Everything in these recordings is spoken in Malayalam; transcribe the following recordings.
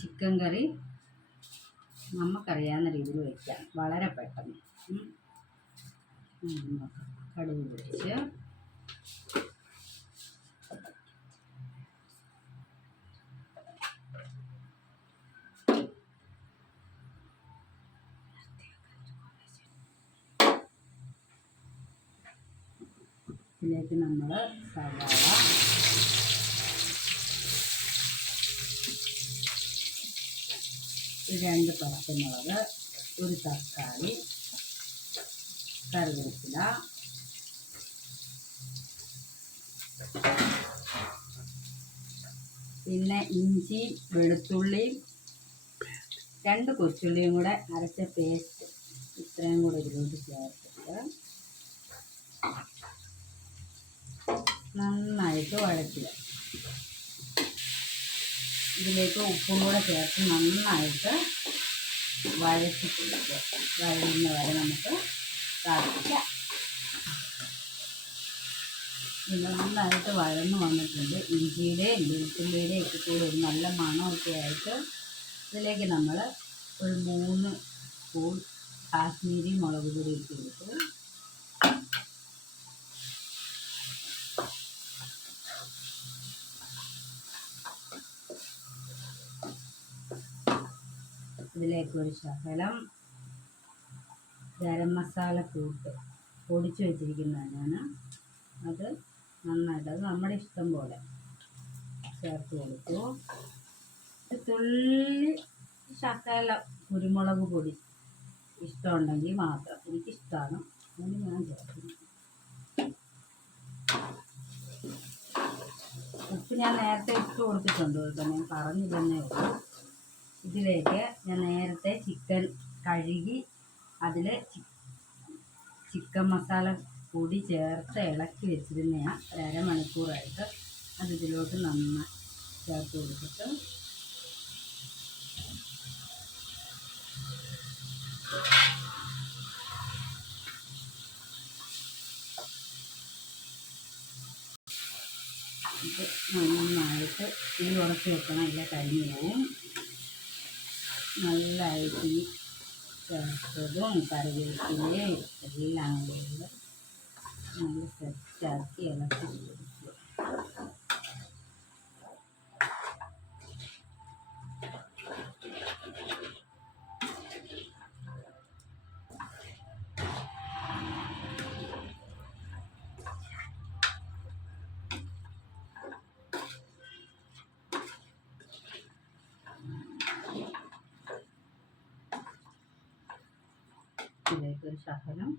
ചിക്കൻ കറി നമുക്കറിയാവുന്ന രീതിയിൽ വയ്ക്കാം വളരെ പെട്ടെന്ന്. കടുക് പൊടിച്ച്. ഇതിലേക്ക് നമ്മൾ സവാള രണ്ട് പച്ചമുളക് ഒരു തക്കാളി കറിവേപ്പില. പിന്നെ ഇഞ്ചി വെളുത്തുള്ളി രണ്ട് കൊച്ചുള്ളിയും കൂടെ അരച്ച പേസ്റ്റ് ഇത്രയും കൂടെ ഇതിലോട്ട് ചേർത്തിട്ട് നന്നായിട്ട് വഴറ്റുക ഇതിലേക്ക് ഉപ്പും കൂടെ ചേർത്ത് നന്നായിട്ട് വഴറ്റി കൊടുക്കുക വഴയുന്ന വരെ നമുക്ക് കാത്തിക്കാം ഇത് നന്നായിട്ട് വഴന്ന് വന്നിട്ടുണ്ട്. ഇഞ്ചിയുടെയും വെളുത്തുള്ളിയുടെയും ഒക്കെ കൂടെ ഒരു നല്ല മണമൊക്കെ ആയിട്ട് ഇതിലേക്ക് നമ്മൾ ഒരു മൂന്ന് സ്പൂൺ കാശ്മീരി മുളക് പൊടി ഇട്ട് കൊടുത്തു ഇതിലേക്ക് ഒരു ശകലം ഗരം മസാല കൂട്ട് പൊടിച്ച് വെച്ചിരിക്കുന്നതാണ്. അത് നന്നായിട്ട് അത് നമ്മുടെ ഇഷ്ടം പോലെ ചേർത്ത് കൊടുത്തു. തുള്ളി ശകലം കുരുമുളക് പൊടി ഇഷ്ടമുണ്ടെങ്കിൽ മാത്രം. എനിക്കിഷ്ടമാണ് അതുകൊണ്ട് ഞാൻ ചേർക്കുന്നു. ഉപ്പ് ഞാൻ നേരത്തെ ഇട്ട് കൊടുത്തിട്ടുണ്ട് കേട്ടോ. ഞാൻ പറഞ്ഞില്ലെന്നേ ഉള്ളൂ. ഇതിലേക്ക് ഞാൻ നേരത്തെ ചിക്കൻ കഴുകി അതിൽ ചിക്കൻ മസാല കൂടി ചേർത്ത് ഇളക്കി വെച്ചിരുന്ന ഒരു അരമണിക്കൂറായിട്ട് അത് ഇതിലോട്ട് നന്നായി ചേർത്ത് കൊടുത്തിട്ട് നന്നായിട്ട് തീ ഉറച്ച് വെക്കണം. ഇല്ല കരിഞ്ഞു പോവും. നല്ലതായിട്ട് ഈ ചേർത്തതും കറിവേപ്പിലയും എല്ലാം കൂടെ നല്ല സെറ്റാക്കി ഇളക്കി കൊടുക്കുക ഇതിലേക്ക് ഒരു ശകലം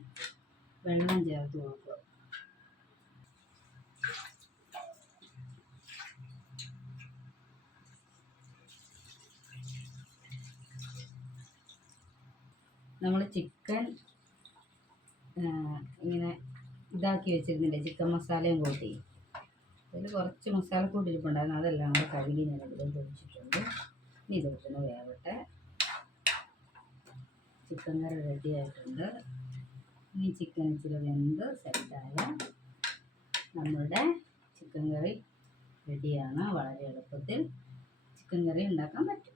വെള്ളം ചേർത്ത് കൊടുക്കുക. നമ്മൾ ചിക്കൻ ഇങ്ങനെ ഇതാക്കി വെച്ചിരുന്നില്ലേ? ചിക്കൻ മസാലയും കൂട്ടി. അതിൽ കുറച്ച് മസാല കൂട്ടിയിട്ടുണ്ടായിരുന്നു അതെല്ലാം കൂടെ കഴുകി ഞാൻ ഇതിലും ഒഴിച്ചിട്ടുണ്ട്. ഇനി ഇതൊക്കെ വേവട്ടെ. ചിക്കൻ കറി റെഡി ആയിട്ടുണ്ട്. ഇനി ചിക്കൻ ഇച്ചിരി വെന്ത് സെറ്റായ നമ്മളുടെ ചിക്കൻ കറി റെഡിയാണ് വളരെ എളുപ്പത്തിൽ ചിക്കൻ കറി ഉണ്ടാക്കാൻ പറ്റും.